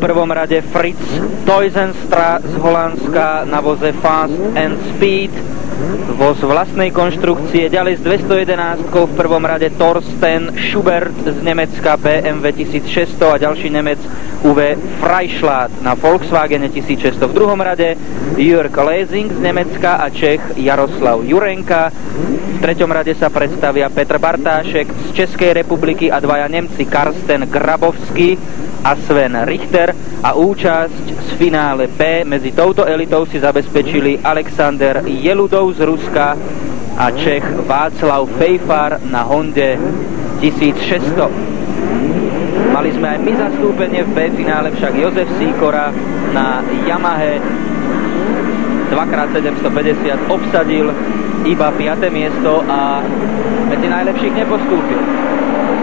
V prvom rade Fritz Toysenstra z Holandska na voze Fast and Speed, voz vlastnej konštrukcie. Ďalej s 211 v prvom rade Thorsten Schubert z Nemecka BMW 1600 a ďalší Nemec Uwe Freischlad na Volkswagen 1600. V druhom rade Jörg Lezing z Nemecka a Čech Jaroslav Jurenka. V treťom rade sa predstavia Petr Bartášek z Českej republiky a dvaja Nemci Karsten Grabovský a Sven Richter, a účasť z finále B medzi touto elitou si zabezpečili Alexander Jeludov z Ruska a Čech Václav Fejfar na Honde 1600. Mali sme aj my zastúpenie v B finále, však Jozef Sýkora na Yamahe 2x750 obsadil iba 5. miesto a medzi najlepších nepostúpil.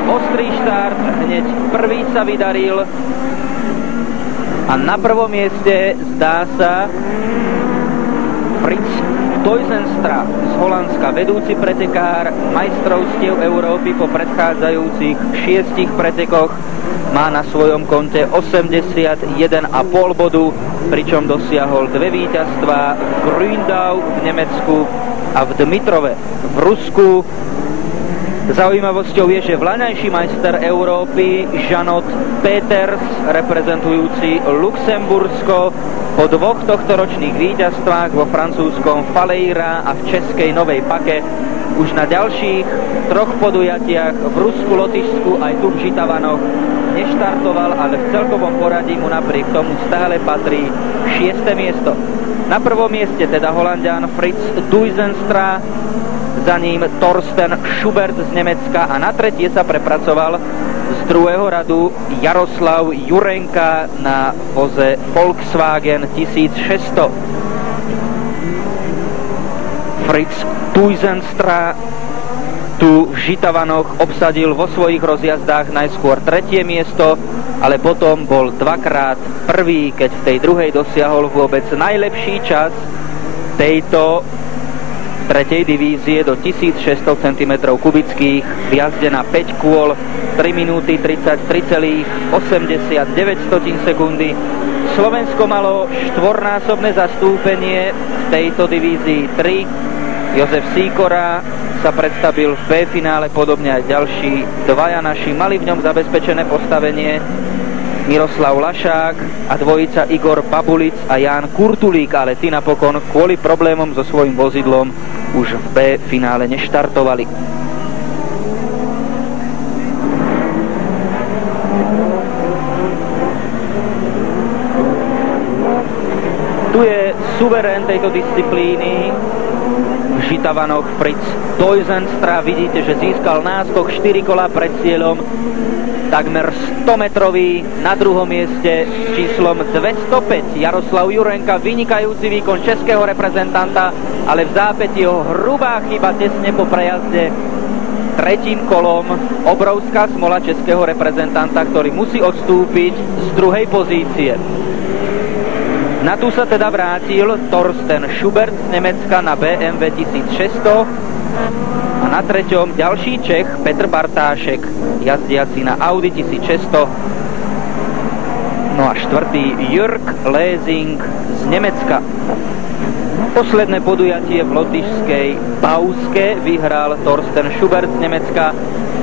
Ostrý štart, hneď prvý sa vydaril a na prvom mieste zdá sa Fritz Toysenstra z Holandska, vedúci pretekár majstrovstiev Európy po predchádzajúcich 6 pretekoch. Má na svojom konte 81,5 bodu, pričom dosiahol 2 víťazstvá v Gründau v Nemecku a v Dmitrove v Rusku. Zaujímavosťou je, že vlaňajší majster Európy Jeanot Peters, reprezentujúci Luxembursko, po 2 tohtoročných víťazstvách vo francúzskom Faleira a v českej Novej Pake už na ďalších 3 podujatiach v Rusku, Lotyšsku aj tu v Žitavanoch neštartoval, ale v celkovom poradí mu napriek tomu stále patrí 6. miesto. Na prvom mieste teda Holanďan Fritz Toysenstra, za ním Thorsten Schubert z Nemecka a na tretie sa prepracoval z druhého radu Jaroslav Jurenka na voze Volkswagen 1600. Fritz Toysenstra tu v Žitavanoch obsadil vo svojich rozjazdách najskôr 3. miesto, ale potom bol 2-krát prvý, keď v tej druhej dosiahol vôbec najlepší čas tejto 3. divízie do 1600 cm3 v jazde na 5 kôl 3 minúty 33,89 sekundy. Slovensko malo štvornásobné zastúpenie v tejto divízii 3. Jozef Sýkora sa predstavil v B finále, podobne aj ďalší dvaja naši mali v ňom zabezpečené postavenie. Miroslav Lašák a dvojica Igor Babulic a Ján Kurtulík, ale tí napokon kvôli problémom so svojím vozidlom už v B finále neštartovali. Tu je suverén tejto disciplíny v Žitavanoch Fritz Toysenstra. Vidíte, že získal náskok 4 kola pred cieľom, takmer 100-metrový. Na druhom mieste s číslom 205 Jaroslav Jurenka, vynikajúci výkon českého reprezentanta, ale v zápätí ho hrubá chyba tesne po prejazde 3. kolom. Obrovská smola českého reprezentanta, ktorý musí odstúpiť z 2. pozície. Na tú sa teda vrátil Thorsten Schubert z Nemecka na BMW 1600 a na 3. ďalší Čech Petr Bartášek, jazdiaci na Audi 1600. No a 4. Jörg Lezing z Nemecka. Posledné podujatie v lotyšskej Bauske vyhral Thorsten Schubert z Nemecka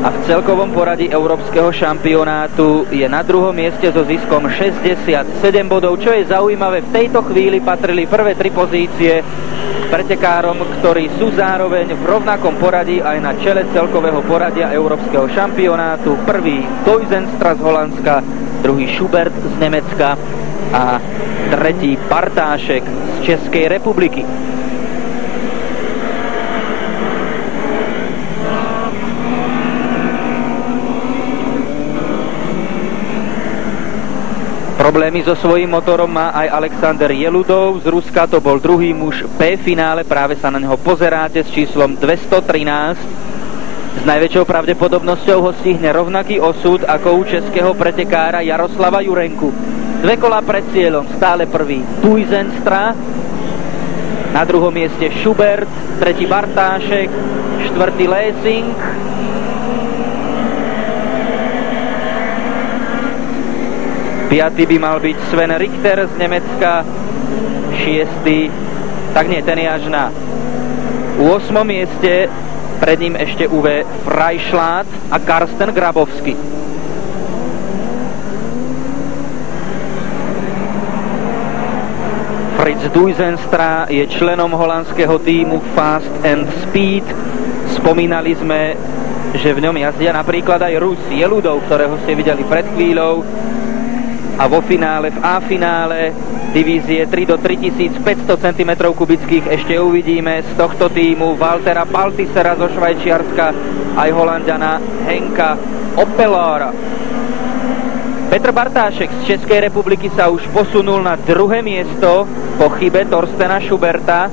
a v celkovom poradí európskeho šampionátu je na druhom mieste so ziskom 67 bodov. Čo je zaujímavé, v tejto chvíli patrili prvé 3 pozície pretekárom, ktorí sú zároveň v rovnakom poradí aj na čele celkového poradia európskeho šampionátu. Prvý Toysenstra z Holandska, druhý Schubert z Nemecka a tretí Bartášek z Českej republiky. Problémy so svojím motorom má aj Alexander Jeludov z Ruska, to bol druhý muž B finále, práve sa na neho pozeráte s číslom 213. S najväčšou pravdepodobnosťou ho stihne rovnaký osud ako u českého pretekára Jaroslava Jurenku. 2 kola pred cieľom stále prvý Toysenstra, na druhom mieste Schubert, tretí Bartášek, 4. Lezing, 5. by mal byť Sven Richter z Nemecka. 6. tak nie, ten je až na 8. mieste. Pred ním ešte Uwe Freischlad a Karsten Grabowski. Fritz Duijsenstra je členom holandského týmu Fast and Speed. Spomínali sme, že v ňom jazdia napríklad aj Rus Jeludov, ktorého ste videli pred chvíľou. A vo finále, v A-finále divízie 3 do 3500 cm3 ešte uvidíme z tohto týmu Waltera Baltisera zo Švajčiarska aj Holanďana Henka Oppelora. Petr Bartášek z Českej republiky sa už posunul na 2. miesto po chybe Torstena Schuberta.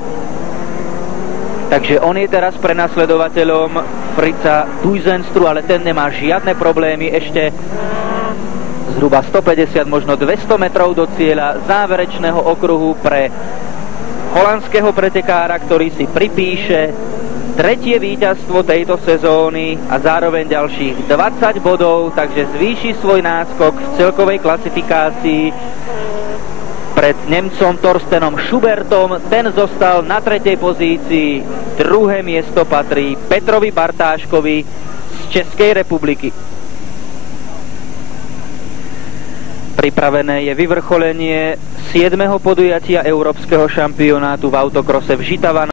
Takže on je teraz prenasledovateľom Fritza Duijsenstru, ale ten nemá žiadne problémy, ešte zhruba 150, možno 200 metrov do cieľa záverečného okruhu pre holandského pretekára, ktorý si pripíše 3. víťazstvo tejto sezóny a zároveň ďalších 20 bodov, takže zvýši svoj náskok v celkovej klasifikácii pred Nemcom Torstenom Schubertom. Ten zostal na 3. pozícii. 2. miesto patrí Petrovi Bartáškovi z Českej republiky. Pripravené je vyvrcholenie 7. podujatia Európskeho šampionátu v autokrose v Žitavanoch.